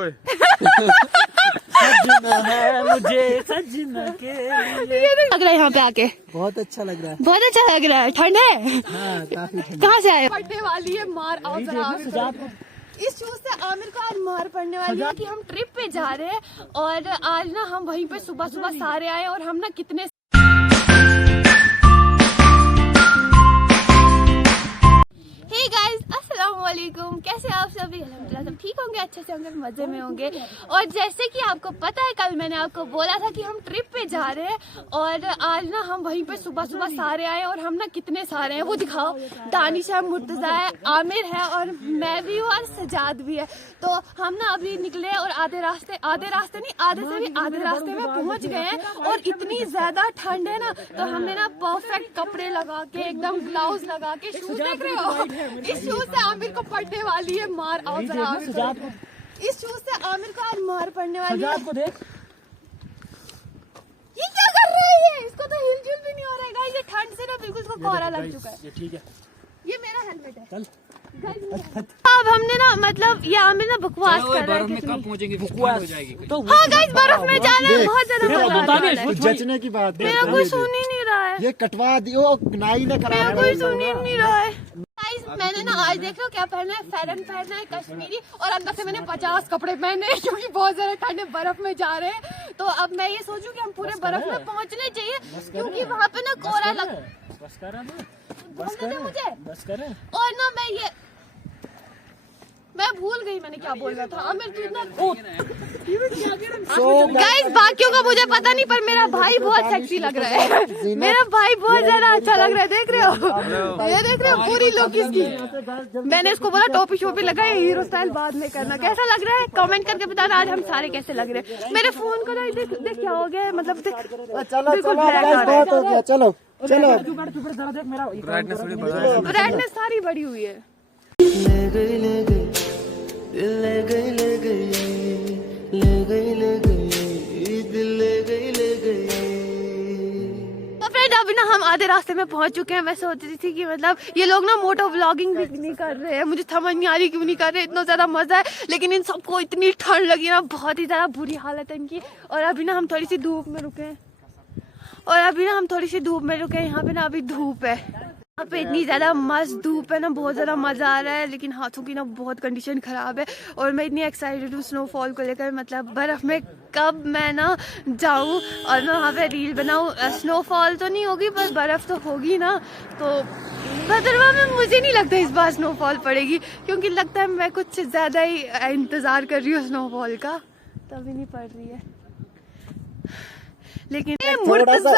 सजना है मुझे सजना के लिए। लग रहा है यहाँ पे आके बहुत अच्छा लग रहा है। बहुत अच्छा लग रहा है। ठंड है? हाँ, काफी ठंड। कहाँ से आए? पड़ने वाली है मार। आओ जरा आमिर को। इस शूज से आमिर को आज मार पड़ने वाली है कि हम ट्रिप पे जा रहे हैं और आज ना हम वहीं पे सुबह सुबह सारे आए और हम ना कितने हे गाइस अस्सलाम वालेकुम, कैसे आप सभी? अल्हम्दुलिल्लाह सब ठीक होंगे, अच्छे से होंगे, मजे में होंगे। और जैसे कि आपको पता है कल मैंने आपको बोला था कि हम ट्रिप पे जा रहे हैं और आज ना हम वहीं पे सुबह सुबह सारे आए और हम ना कितने सारे हैं वो दिखाओ। दानिश है, मुर्तजा है, आमिर है और मैं भी हूँ और सजाद भी है। तो हम ना अभी निकले और आधे रास्ते से भी आधे रास्ते में पहुँच गए हैं और इतनी ज्यादा ठंड है ना तो हमने ना परफेक्ट कपड़े लगा के एकदम ग्लव्स लगा के शूज देख रहे हो। इस शूज से आमिर को पड़ने वाली है मार। आओ जरा आमिर को। इस शूज से आमिर को आज मार पड़ने वाली है। को देख ये क्या कर रहा है? इसको तो हिलजुल भी नहीं हो रहा है गाइस। ये ठंड से ना बिल्कुल इसको कोहरा लग चुका है। ये ठीक है, ये मेरा हेलमेट है। चल। अब हमने ना मतलब ये आमिर ना बकवास कर रहा है कितनी। तो हाँ गाइस बर्फ में जाना है, बहुत ज्यादा मजा आने वाला है। जचने की बात है। मेरा कोई सुन ही नहीं रहा है, ये कटवा दियो, नाई ने करा मेरा कोई सुन ही नहीं रहा है। गाइस मैंने ना आज देख लो क्या पहना है, फेरन पहना है कश्मीरी और अंदर से मैंने 50 कपड़े पहने हैं क्योंकि बहुत ज्यादा ठंड है, बर्फ में जा रहे हैं। तो अब मैं ये सोचूं कि हम पूरे बर्फ में पहुंचने चाहिए क्योंकि वहाँ पे ना कोहरा लग मुझे। और ना मैं भूल गई मैंने क्या बोल रहा था। आमिर तू इतना गाइस बाकियों का मुझे पता नहीं पर मेरा भाई बहुत सेक्सी लग रहा है। मेरा भाई बहुत ज्यादा अच्छा लग रहा है, देख रहे हो? ये देख रहे हो पूरी लुक इसकी। मैंने इसको बोला टोपी शोपी लगाए, हीरो स्टाइल बाद में करना। कैसा लग रहा है कमेंट करके बताना आज हम सारे कैसे लग रहे हैं। मेरे फोन को ना देख क्या हो गया मतलब चलो ब्राइटनेस सारी बढ़ी हुई है। अभी ना हम आधे रास्ते में पहुंच चुके हैं। मैं सोच रही थी कि मतलब ये लोग ना मोटो व्लॉगिंग भी नहीं कर रहे हैं, मुझे समझ नहीं आ रही क्यों नहीं कर रहे। इतना ज्यादा मजा है लेकिन इन सबको इतनी ठंड लगी ना, बहुत ही ज्यादा बुरी हालत है इनकी। और अभी ना हम थोड़ी सी धूप में रुके यहाँ पे ना अभी धूप है, यहाँ पे इतनी ज्यादा मस्त धूप है ना, बहुत ज्यादा मजा आ रहा है लेकिन हाथों की ना बहुत कंडीशन खराब है। और मैं इतनी एक्साइटेड हूँ स्नोफॉल को लेकर, मतलब बर्फ में कब मैं ना जाऊँ और मैं वहाँ पे रील बनाऊँ। स्नोफॉल तो नहीं होगी पर बर्फ तो होगी ना। तो भद्रवा में मुझे नहीं लगता इस बार स्नोफॉल पड़ेगी क्योंकि लगता है मैं कुछ ज्यादा ही इंतजार कर रही हूँ स्नोफॉल का, तभी नहीं पड़ रही है। लेकिन मुर्तजा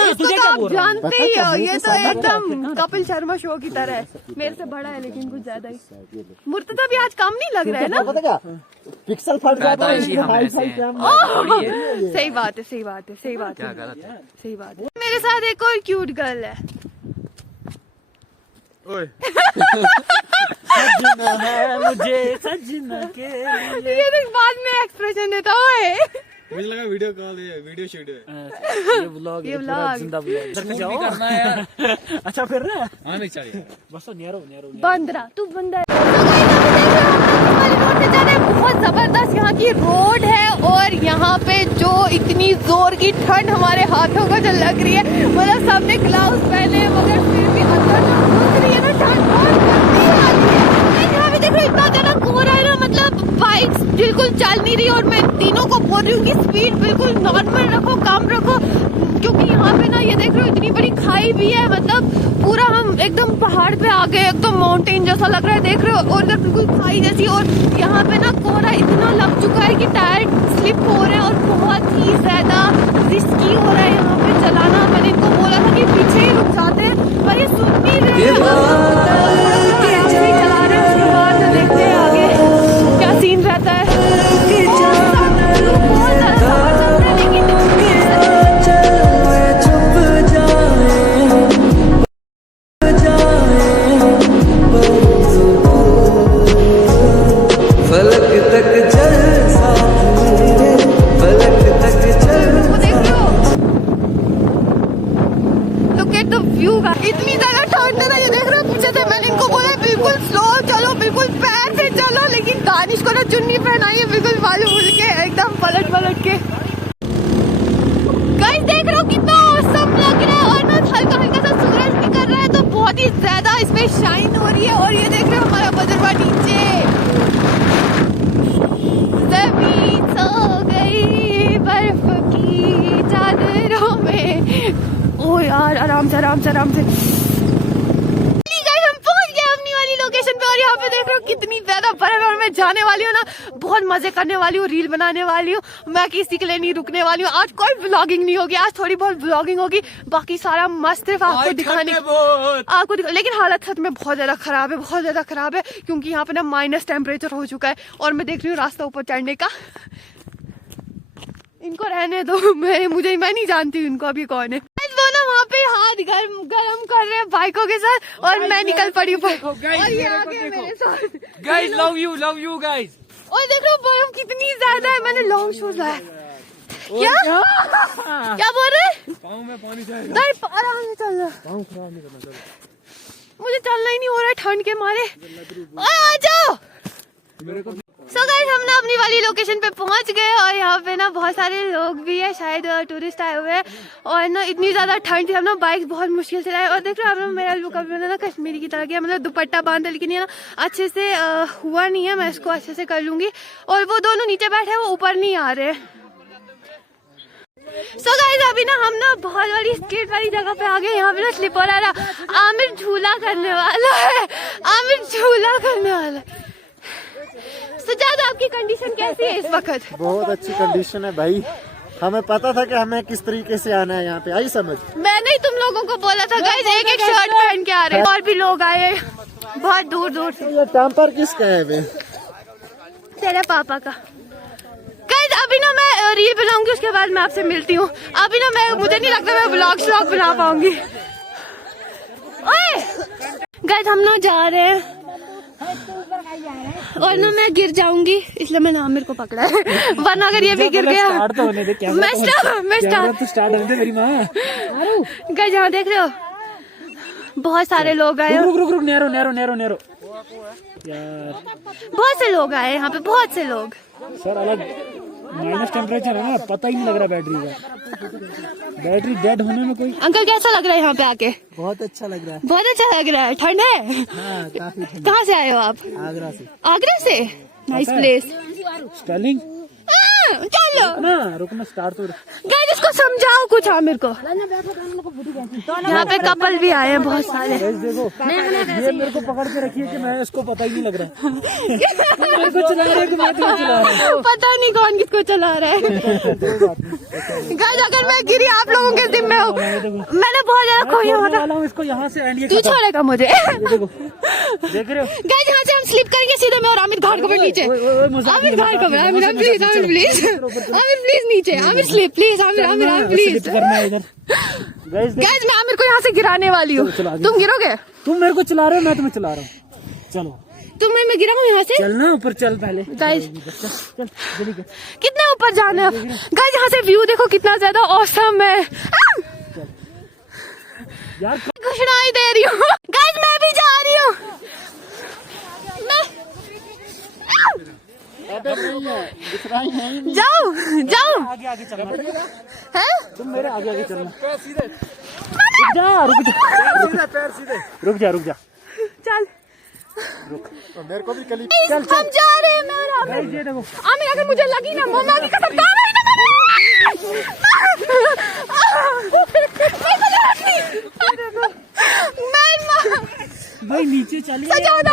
इसको तो आप जानते ही हो, ये तो एकदम कपिल शर्मा शो की तरह है, मेरे से बड़ा है लेकिन कुछ ज्यादा ही। मुर्तजा भी आज कम नहीं लग रहा है ना, पिक्सल फट जाता है। सही बात है। मेरे साथ एक और क्यूट गर्ल है। सजना है मुझे सजना के लिए। ये देख बाद में एक्सप्रेशन देता है। मुझे लगा वीडियो कॉल है, वीडियो शूट है। ये व्लॉग जिंदा व्लॉग करना है यार। अच्छा फिर ना नहीं चाहिए बस न्यारो बंदरा तू बंदा बहुत जबरदस्त यहाँ की रोड है और यहाँ पे जो इतनी जोर की ठंड हमारे हाथों को जो लग रही है, मतलब सबने ग्लव्स पहने मगर फिर भी अंदर रही है ना ठंड बहुत गर्मी आ रही है। यहाँ पे देखो इतना ज्यादा कोहरा है ना, मतलब बाइक्स बिल्कुल चल नहीं रही और मैं तीनों को बोल रही हूँ कि स्पीड बिल्कुल नॉर्मल रखो, कम रखो क्योंकि यहाँ पे ना ये देख रहे हो इतनी बड़ी खाई भी है, मतलब पूरा हम एकदम पहाड़ पे आ गए, एकदम माउंटेन जैसा लग रहा है देख रहे हो और इधर बिल्कुल खाई जैसी। और यहाँ पे ना कोहरा इतना लग चुका है कि टायर स्लिप हो रहे हैं और बहुत ही ज्यादा रिस्की हो रहा है यहाँ पे चलाना। मैंने इनको बोला था कि पीछे ही रुक जाते हैं पर ये सुन नहीं रहे हैं, चला रहे हैं। उसके बाद देखते हैं आगे क्या सीन रहता है। इतनी ज्यादा ठंड है ना, ये देख रहे हो यार, आराम से आराम से आराम से। हम पहुंच गए अपनी वाली लोकेशन पे और यहाँ पे देख रहे हो कितनी ज्यादा बर्फ है और मैं जाने वाली हूँ ना, बहुत मजे करने वाली हूँ, रील बनाने वाली हूँ। मैं किसी के लिए नहीं रुकने वाली हूँ। आज कोई व्लॉगिंग नहीं होगी, आज थोड़ी बहुत व्लॉगिंग होगी, बाकी सारा मस्त सिर्फ आपको दिखाने लेकिन हालत सच में बहुत ज्यादा खराब है, बहुत ज्यादा खराब है, क्योंकि यहाँ पे ना माइनस टेम्परेचर हो चुका है और मैं देख रही हूँ रास्ता ऊपर चढ़ने का। इनको रहने दो, मैं नहीं जानती इनको अभी कौन है। वो ना वहाँ पे हाथ गरम कर रहे हैं बाइकों के साथ और मैं निकल पड़ी ऊपर और ये आगे मेरे साथ। Guys love you guys. और देख लो बर्फ कितनी ज्यादा है, मैंने लॉन्ग शूज लाया। क्या क्या बोल रहे? पाँव में पानी जाएगा। गाइस आराम से चल रहा, पाँव खराब नहीं करना। मुझे चलना ही नहीं हो रहा है ठंड के मारे। आ जाओ। सो गाइस हम ना अपनी वाली लोकेशन पे पहुंच गए और यहाँ पे ना बहुत सारे लोग भी है, शायद टूरिस्ट आए हुए हैं। और ना इतनी ज्यादा ठंड थी, हम ना बाइक बहुत मुश्किल से लाए। और देख रहे हो आप मेरा लुक अभी ना कश्मीरी की तरह किया, मतलब दुपट्टा बांधा, लेकिन ये ना अच्छे से हुआ नहीं है। मैं इसको अच्छे से कर लूंगी। और वो दोनों नीचे बैठे हैं, वो ऊपर नहीं आ रहे। सो गाइस अभी ना हम ना बहुत बड़ी स्केट वाली जगह पे आ गए। यहाँ पे ना स्लिपर आ रहा, आमिर झूला करने वाला है, आमिर झूला करने वाला है। सुजात आपकी कंडीशन कैसी है इस वक्त? बहुत अच्छी कंडीशन है भाई, हमें पता था कि हमें किस तरीके से आना है यहाँ पे, आई समझ। मैंने ही तुम लोगों को बोला था गाइस, एक शर्ट पहन के आ रहे हैं। और भी लोग आए बहुत दूर दूर से। ये टैंपर किसका है बे? तेरे पापा का। गाइस अभी ना मैं रील बनाऊंगी, उसके बाद मैं आपसे मिलती हूँ। अभी ना मुझे नहीं लगता मैं व्लॉग बना पाऊंगी। गाइस हम ना जा रहे हैं और ना मैं गिर जाऊंगी, इसलिए मैंने आमिर को पकड़ा है, वरना अगर ये भी गिर गया मैं स्टार्ट होने दे मेरी माँ। गाइस यहाँ देख रहे हो बहुत सारे लोग आए, रुक नैरो यार, बहुत से लोग आए यहाँ पे, बहुत से लोग। सर अलग माइनस टेम्परेचर है ना, पता ही नहीं लग रहा बैटरी का, बैटरी डेड होने में कोई। अंकल कैसा लग रहा है यहाँ पे आके? बहुत अच्छा लग रहा है। बहुत अच्छा लग रहा है। ठंड है? हाँ, काफी ठंड। कहाँ से आए हो आप? आगरा से। आगरा से? Nice place. स्टार्लिंग चलो रुकना स्टार्ट तो। गाइस इसको समझाओ कुछ आमिर को। यहाँ पे कपल भी आए हैं बहुत सारे। देखो ये मेरे को पकड़ के रखिए कि मैं इसको पता ही नहीं लग रहा मेरे को चला रहे मैं चला रहा हूँ, पता नहीं कौन किसको चला रहा है। गाइस अगर मैं गिरी आप लोगों के जिम्मे हो, मैंने बहुत ज्यादा खोया होता। इसको यहाँ से एंड तू छोड़ेगा मुझे। देख रहे हो गाइस यहाँ से हम स्लिप करेंगे सीधे में और आमिर घाट को नीचे। आमिर घाट को आमिर प्लीज आमिर प्लीज नीचे, Aamir slip please, Aamir please. Guys मैं आमिर को यहाँ से गिराने वाली हूँ, तुम गिरोगे? तुम मेरे को चला रहे हो, मैं तुम्हें चला रहा हूँ। चलो तुम मैं गिराऊँ यहाँ से? चलना ऊपर, चल पहले। गाइस कितना ऊपर जाना है? गाइस यहाँ से व्यू देखो कितना ज्यादा औसम है यार। घुसड़ाई दे रही हूँ गाइस, मैं भी जा रही हूँ। जाओ आगे चलना है, तुम मेरे आगे चलना। रुक जा चल तो मेरे को भी कली। हम जा रहे हैं। मैं ये देखो आमिर अगर मुझे लगी ना मम्मा की कसम भाई नीचे चलिए। सजादा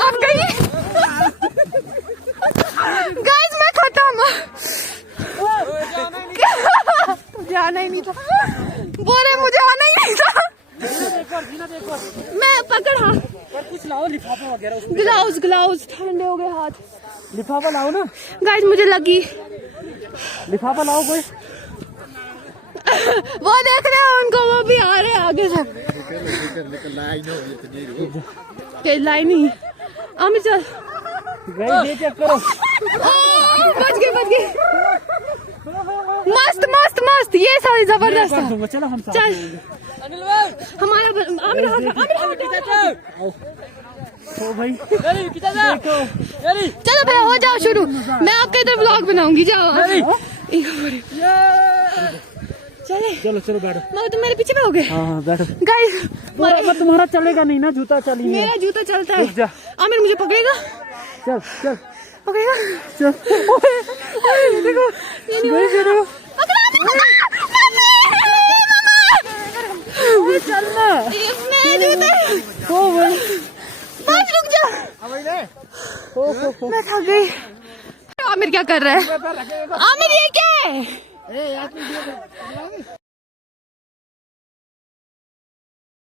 आप गई गाइस, मैं खत्म। मुझे आना ही नहीं था, बोले मुझे आना ही नहीं था। मैं पकड़, हाँ कुछ लाओ, लिफाफा वगैरह, ग्लाउज ठंडे हो गए हाथ। लिफाफा लाओ ना गाइस, मुझे लगी। लिफाफा लाओ कोई। वो देख रहे हो उनको, वो भी आ रहे हैं आगे से। लाइन नहीं आमिर, चल ये चेक करो। बच गए। मस्त ये सारी जबरदस्त है। चलो हम चल हमारा आमिर ओ भाई चलो भैया हो जाओ शुरू, मैं आपके इधर ब्लॉग बनाऊंगी। जाओ चलो बैठो। मगर तुम मेरे पीछे पे हो गए। हाँ बैठो। गाइस तुम्हारा चलेगा नहीं ना, जूता चली नहीं। मेरा जूता चलता रुक जा। है। आमिर मुझे पकड़ेगा? चल पकड़ेगा? चल। देखो मैं थक गई। आमिर क्या कर रहा है? आमिर ये क्या है?